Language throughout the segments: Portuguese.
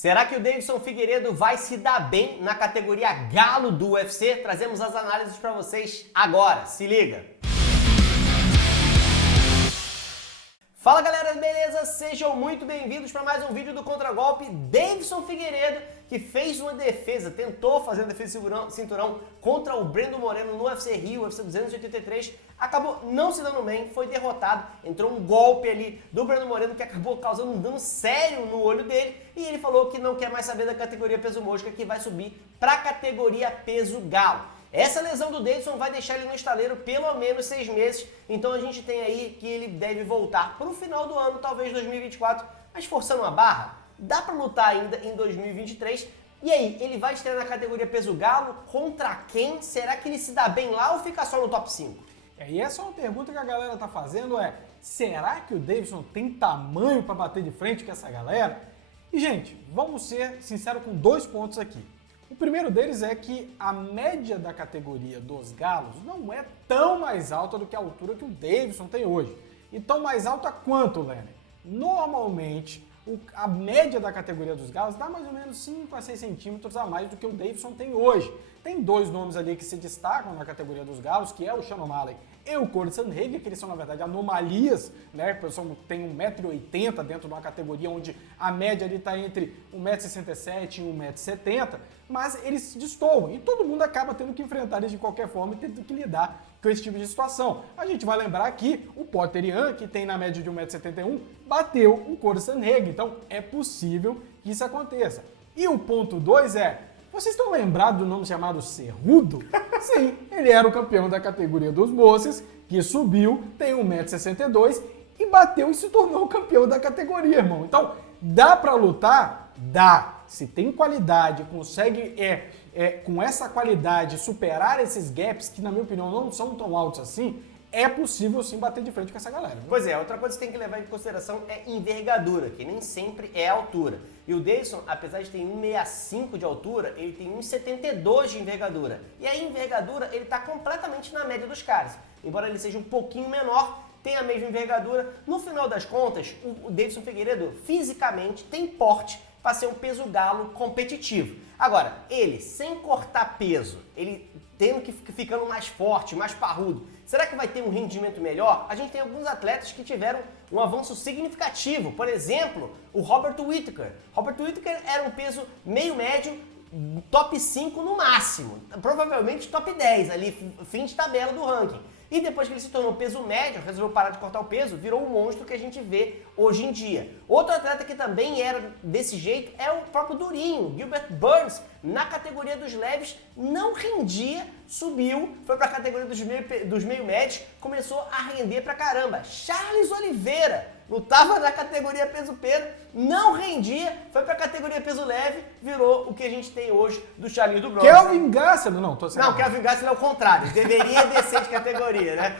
Será que o Davidson Figueiredo vai se dar bem na categoria galo do UFC? Trazemos as análises para vocês agora, se liga! Fala galera, beleza? Sejam muito bem-vindos para mais um vídeo do Contragolpe. Davidson Figueiredo, que fez uma defesa, tentou fazer uma defesa de cinturão contra o Brandon Moreno no UFC Rio, UFC 283, acabou não se dando bem, foi derrotado, entrou um golpe ali do Brandon Moreno que acabou causando um dano sério no olho dele e ele falou que não quer mais saber da categoria peso mosca, que vai subir para a categoria peso galo. Essa lesão do Davidson vai deixar ele no estaleiro pelo menos 6 meses, então a gente tem aí que ele deve voltar para o final do ano, talvez 2024, mas forçando a barra, dá para lutar ainda em 2023. E aí, ele vai estrear na categoria peso galo contra quem? Será que ele se dá bem lá ou fica só no top 5? E essa é uma pergunta que a galera tá fazendo, será que o Davidson tem tamanho para bater de frente com essa galera? E gente, vamos ser sinceros com 2 pontos aqui. O primeiro deles é que a média da categoria dos galos não é tão mais alta do que a altura que o Davidson tem hoje. Então mais alta quanto, Lenny? Normalmente, a média da categoria dos galos dá mais ou menos 5 a 6 centímetros a mais do que o Davidson tem hoje. Tem 2 nomes ali que se destacam na categoria dos galos, que é o Sean O'Malley e o Cory Sandhagen, que eles são, na verdade, anomalias, né? O pessoal tem 1,80 m dentro de uma categoria onde a média ali está entre 1,67 m e 1,70 m, mas eles destoam e todo mundo acaba tendo que enfrentar eles de qualquer forma e tendo que lidar com esse tipo de situação. A gente vai lembrar que o Potter Yan, que tem na média de 1,71 m, bateu o Cory Sandhagen, então é possível que isso aconteça. E o ponto 2 vocês estão lembrados do nome chamado Cerrudo? Sim, ele era o campeão da categoria dos moças, que subiu, tem 1,62 m e bateu e se tornou o campeão da categoria, irmão. Então, dá pra lutar? Dá. Se tem qualidade, consegue, com essa qualidade, superar esses gaps, que na minha opinião não são tão altos assim, é possível sim bater de frente com essa galera. Viu? Pois é, outra coisa que você tem que levar em consideração é envergadura, que nem sempre é altura. E o Davidson, apesar de ter 1,65 de altura, ele tem 1,72 de envergadura. E a envergadura, ele está completamente na média dos caras. Embora ele seja um pouquinho menor, tem a mesma envergadura. No final das contas, o Davidson Figueiredo, fisicamente, tem porte para ser um peso galo competitivo. Agora, ele, sem cortar peso, ele tendo que ficando mais forte, mais parrudo, será que vai ter um rendimento melhor? A gente tem alguns atletas que tiveram um avanço significativo. Por exemplo, o Robert Whittaker. Robert Whittaker era um peso meio-médio, top 5 no máximo. Provavelmente top 10, ali, fim de tabela do ranking. E depois que ele se tornou peso médio, resolveu parar de cortar o peso, virou o monstro que a gente vê hoje em dia. Outro atleta que também era desse jeito é o próprio Durinho, Gilbert Burns, na categoria dos leves, não rendia, subiu, foi para a categoria dos meio médios, começou a render pra caramba. Charles Oliveira lutava na categoria peso pena, não rendia, foi para a categoria peso leve, virou o que a gente tem hoje do Charlinho do Bronx. Kelvin Gastelum, não, tô sem. Não, Kelvin Gastelum é o contrário, deveria descer de categoria, né?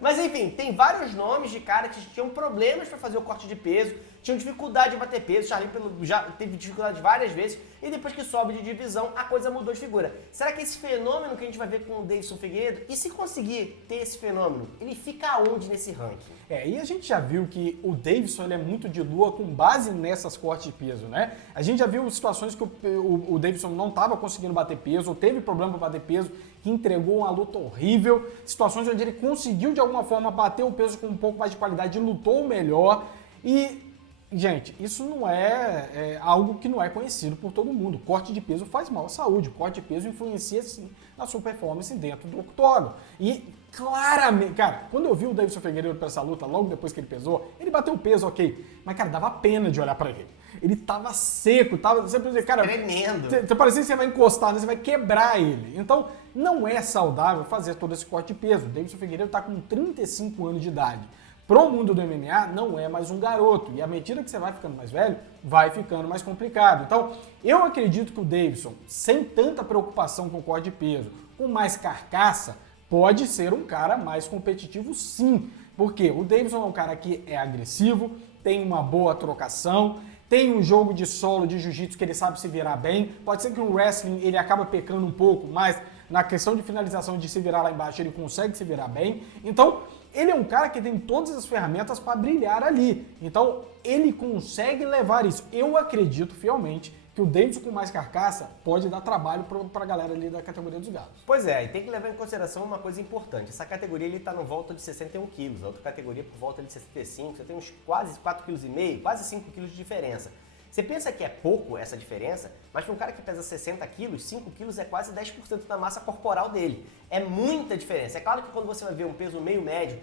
Mas enfim, tem vários nomes de caras que tinham problemas para fazer o corte de peso, tinham dificuldade de bater peso, Charlinho já teve dificuldade várias vezes, e depois que sobe de divisão, a coisa mudou de figura. Será que esse fenômeno que a gente vai ver com o Davidson Figueiredo, e se conseguir ter esse fenômeno, ele fica aonde nesse ranking? E a gente já viu que o Davidson ele é muito de lua com base nessas cortes de peso, né? A gente já viu situações que o Davidson não estava conseguindo bater peso, ou teve problema para bater peso, que entregou uma luta horrível, situações onde ele conseguiu de alguma forma bater o peso com um pouco mais de qualidade, lutou melhor e... Gente, isso não é algo que não é conhecido por todo mundo. Corte de peso faz mal à saúde. Corte de peso influencia, sim, na sua performance dentro do octógono. E, claramente, cara, quando eu vi o Davidson Figueiredo para essa luta, logo depois que ele pesou, ele bateu o peso, ok. Mas, cara, dava pena de olhar para ele. Ele tava seco, cara... Tremendo. Você parecia que você vai encostar, né? Você vai quebrar ele. Então, não é saudável fazer todo esse corte de peso. O Davidson Figueiredo tá com 35 anos de idade. Pro mundo do MMA, não é mais um garoto. E à medida que você vai ficando mais velho, vai ficando mais complicado. Então, eu acredito que o Davidson, sem tanta preocupação com o corte de peso, com mais carcaça, pode ser um cara mais competitivo sim. Porque o Davidson é um cara que é agressivo, tem uma boa trocação, tem um jogo de solo, de jiu-jitsu que ele sabe se virar bem. Pode ser que no wrestling ele acaba pecando um pouco, mas na questão de finalização de se virar lá embaixo ele consegue se virar bem. Então, ele é um cara que tem todas as ferramentas para brilhar ali. Então, ele consegue levar isso. Eu acredito fielmente que o Davidson com mais carcaça pode dar trabalho para a galera ali da categoria dos galos. Pois é, e tem que levar em consideração uma coisa importante. Essa categoria ele está no volta de 61 quilos, a outra categoria por volta de 65, você tem uns quase 4,5 kg, quase 5 kg de diferença. Você pensa que é pouco essa diferença, mas para um cara que pesa 60 quilos, 5 quilos é quase 10% da massa corporal dele. É muita diferença. É claro que quando você vai ver um peso meio médio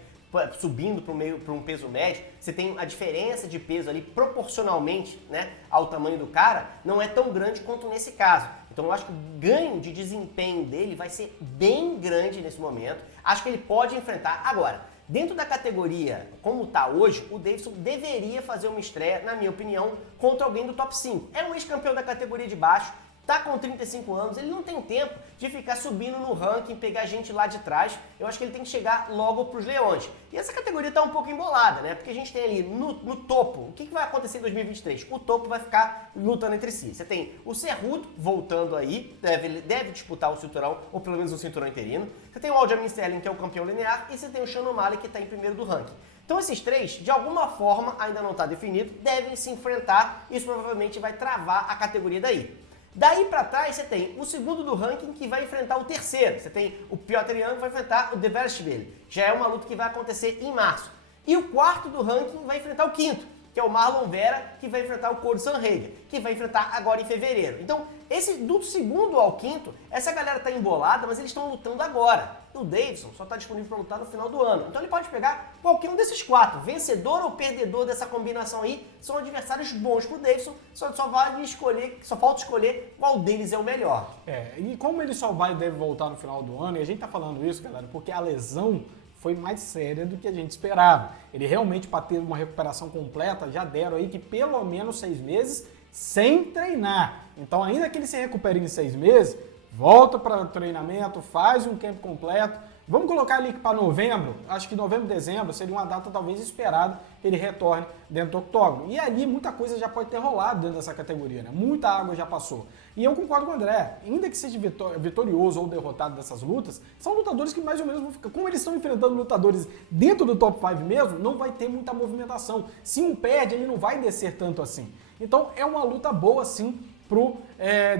subindo para um peso médio, você tem a diferença de peso ali proporcionalmente, né, ao tamanho do cara, não é tão grande quanto nesse caso. Então eu acho que o ganho de desempenho dele vai ser bem grande nesse momento. Acho que ele pode enfrentar. Agora, dentro da categoria como está hoje, o Davidson deveria fazer uma estreia, na minha opinião, contra alguém do top 5. É um ex-campeão da categoria de baixo, tá com 35 anos, ele não tem tempo de ficar subindo no ranking, pegar gente lá de trás. Eu acho que ele tem que chegar logo pros leões. E essa categoria tá um pouco embolada, né? Porque a gente tem ali no topo, o que vai acontecer em 2023? O topo vai ficar lutando entre si. Você tem o Cerrudo voltando aí, deve disputar o cinturão, ou pelo menos o cinturão interino. Você tem o Aljamain Sterling, que é o campeão linear, e você tem o Sean O'Malley, que tá em primeiro do ranking. Então esses três, de alguma forma, ainda não está definido, devem se enfrentar. Isso provavelmente vai travar a categoria daí. Daí pra trás você tem o segundo do ranking que vai enfrentar o terceiro. Você tem o Piotr Jan que vai enfrentar o Dvalishvili. Já é uma luta que vai acontecer em março. E o quarto do ranking vai enfrentar o quinto, que é o Marlon Vera, que vai enfrentar o Cory Sanhagen, que vai enfrentar agora em fevereiro. Então, do segundo ao quinto, essa galera tá embolada, mas eles estão lutando agora. O Davidson só está disponível para lutar no final do ano. Então ele pode pegar qualquer um desses quatro. Vencedor ou perdedor dessa combinação aí são adversários bons pro Davidson. Só falta escolher qual deles é o melhor. E como ele só vai e deve voltar no final do ano, e a gente tá falando isso, galera, porque a lesão foi mais séria do que a gente esperava. Ele realmente, para ter uma recuperação completa, já deram aí que pelo menos 6 meses sem treinar. Então, ainda que ele se recupere em 6 meses, volta para o treinamento, faz um camp completo. Vamos colocar ali para novembro, acho que novembro, dezembro seria uma data talvez esperada que ele retorne dentro do octógono. E ali muita coisa já pode ter rolado dentro dessa categoria, né? Muita água já passou. E eu concordo com o André, ainda que seja vitorioso ou derrotado dessas lutas, são lutadores que mais ou menos vão ficar. Como eles estão enfrentando lutadores dentro do top 5 mesmo, não vai ter muita movimentação. Se um perde, ele não vai descer tanto assim. Então é uma luta boa sim pro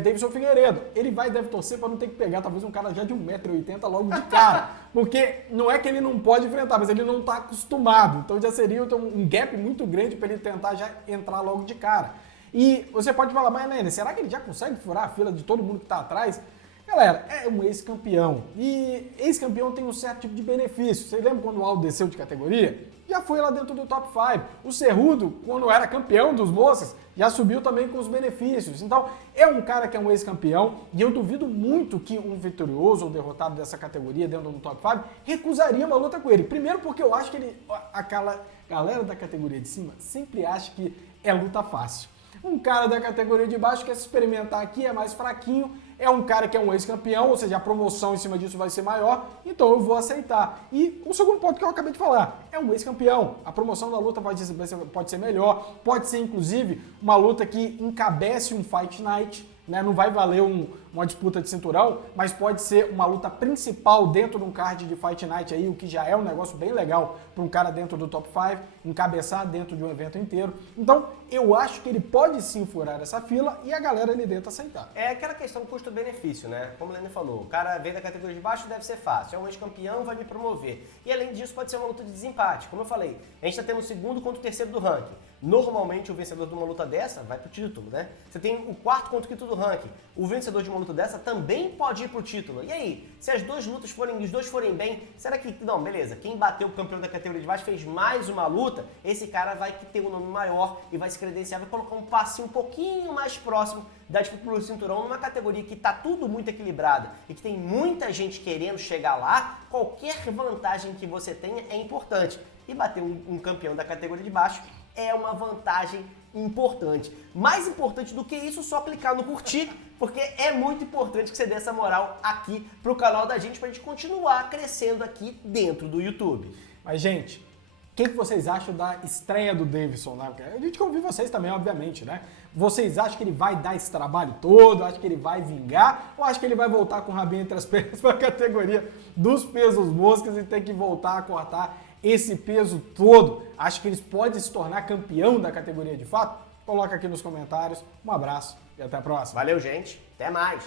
Davidson Figueiredo. Ele deve torcer para não ter que pegar talvez um cara já de 1,80 m logo de cara, porque não é que ele não pode enfrentar, mas ele não está acostumado, então já seria um gap muito grande para ele tentar já entrar logo de cara. E você pode falar, mas Lene, será que ele já consegue furar a fila de todo mundo que está atrás? Galera, é um ex-campeão, e ex-campeão tem um certo tipo de benefício. Você lembra quando o Aldo desceu de categoria? Já foi lá dentro do top 5. O Cerrudo, quando era campeão dos moças, já subiu também com os benefícios. Então, é um cara que é um ex-campeão, e eu duvido muito que um vitorioso ou derrotado dessa categoria dentro do top 5 recusaria uma luta com ele. Primeiro porque eu acho que aquela galera da categoria de cima sempre acha que é luta fácil. Um cara da categoria de baixo quer se experimentar aqui, é mais fraquinho, é um cara que é um ex-campeão, ou seja, a promoção em cima disso vai ser maior, então eu vou aceitar. E o segundo ponto que eu acabei de falar, é um ex-campeão, a promoção da luta pode ser melhor, pode ser inclusive uma luta que encabece um Fight Night, né? Não vai valer uma disputa de cinturão, mas pode ser uma luta principal dentro de um card de Fight Night aí, o que já é um negócio bem legal para um cara dentro do top 5, encabeçar dentro de um evento inteiro. Então, eu acho que ele pode sim furar essa fila e a galera ali dentro aceitar. É aquela questão custo-benefício, né? Como o Lene falou, o cara vem da categoria de baixo, deve ser fácil, é um ex-campeão, vai me promover. E além disso, pode ser uma luta de desempate. Como eu falei, a gente está tendo o segundo contra o terceiro do ranking. Normalmente, o vencedor de uma luta dessa vai pro título, né? Você tem o quarto contra o quinto do ranking. O vencedor de uma luta dessa também pode ir pro título. E aí, se os dois forem bem, será que... Não, beleza, quem bateu o campeão da categoria de baixo fez mais uma luta, esse cara vai ter um nome maior e vai se credenciar, vai colocar um passinho um pouquinho mais próximo da disputa pelo cinturão numa categoria que tá tudo muito equilibrado e que tem muita gente querendo chegar lá. Qualquer vantagem que você tenha é importante. E bater um campeão da categoria de baixo é uma vantagem importante. Mais importante do que isso, só clicar no curtir, porque é muito importante que você dê essa moral aqui pro canal da gente, pra gente continuar crescendo aqui dentro do YouTube. Mas, gente, o que vocês acham da estreia do Davidson, né? A gente convida vocês também, obviamente, né? Vocês acham que ele vai dar esse trabalho todo? Acham que ele vai vingar? Ou acham que ele vai voltar com o rabinho entre as pernas para a categoria dos pesos moscas e ter que voltar a cortar esse peso todo? Acha que eles podem se tornar campeão da categoria de fato? Coloca aqui nos comentários. Um abraço e até a próxima. Valeu, gente. Até mais.